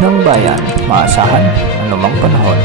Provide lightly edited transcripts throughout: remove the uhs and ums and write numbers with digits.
ng bayan, maasahan anumang panahon.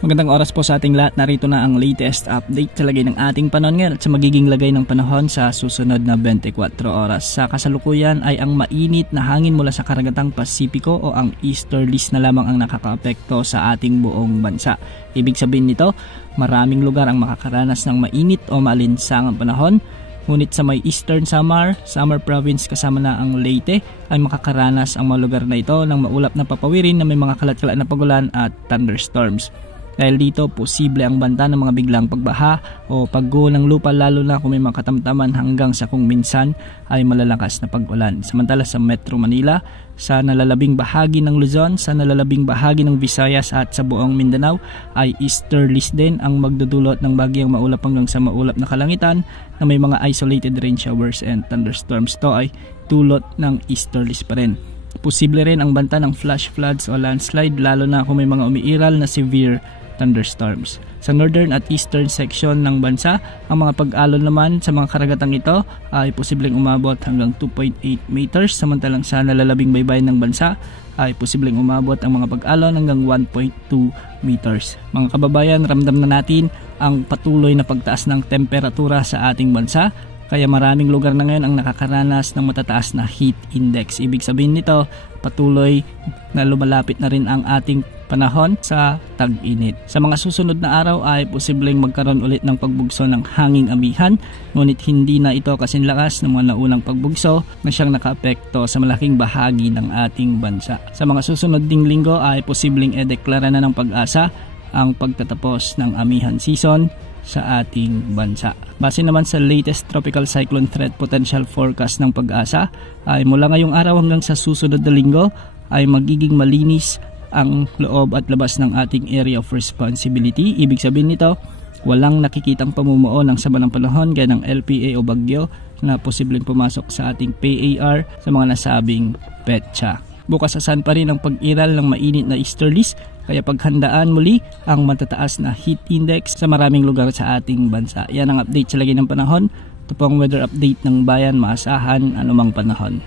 Magandang oras po sa ating lahat. Narito na ang latest update sa lagay ng ating panahon ngayon at sa magiging lagay ng panahon sa susunod na 24 oras. Sa kasalukuyan ay ang mainit na hangin mula sa karagatang Pasipiko o ang easterlies na lamang ang nakakaapekto sa ating buong bansa. Ibig sabihin nito, maraming lugar ang makakaranas ng mainit o maalinsangang panahon. Ngunit sa may Eastern Samar Province kasama na ang Leyte ay makakaranas ang mga lugar na ito ng maulap na papawirin na may mga kalat-kalat na pagulan at thunderstorms. Dahil dito, posible ang banta ng mga biglang pagbaha o pagguho ng lupa lalo na kung may mga katamtaman hanggang sa kung minsan ay malalakas na pag-ulan. Samantala sa Metro Manila, sa nalalabing bahagi ng Luzon, sa nalalabing bahagi ng Visayas at sa buong Mindanao ay easterlies din ang magdudulot ng bagyang maulap hanggang sa maulap na kalangitan na may mga isolated rain showers and thunderstorms. Ito ay dulot ng easterlies pa rin. Posible rin ang banta ng flash floods o landslide lalo na kung may mga umiiral na severe thunderstorms. Sa northern at eastern section ng bansa, ang mga pag-alon naman sa mga karagatang ito ay posibleng umabot hanggang 2.8 meters, samantalang sa nalalabing baybayin ng bansa ay posibleng umabot ang mga pag-alon hanggang 1.2 meters. Mga kababayan, ramdam na natin ang patuloy na pagtaas ng temperatura sa ating bansa. Kaya maraming lugar na ngayon ang nakakaranas ng matataas na heat index. Ibig sabihin nito, patuloy na lumalapit na rin ang ating panahon sa tag-init. Sa mga susunod na araw ay posibleng magkaroon ulit ng pagbugso ng hanging amihan, ngunit hindi na ito kasing-lakas ng mga naunang pagbugso na siyang nakaapekto sa malaking bahagi ng ating bansa. Sa mga susunod ding linggo ay posibleng edeklara na ng Pag-asa ang pagtatapos ng amihan season sa ating bansa. Base naman sa latest tropical cyclone threat potential forecast ng Pag-asa ay mula ngayong araw hanggang sa susunod na linggo ay magiging malinis ang loob at labas ng ating area of responsibility. Ibig sabihin nito, walang nakikitang pamumuo ng sama ng panahon gaya ng LPA o bagyo na posibleng pumasok sa ating PAR sa mga nasabing petsa. Bukas asahan pa rin ang pag-iral ng mainit na easterlies, kaya paghandaan muli ang matataas na heat index sa maraming lugar sa ating bansa. Yan ang update sa lagay ng panahon. Ito po ang weather update ng bayan, maasahan anumang panahon.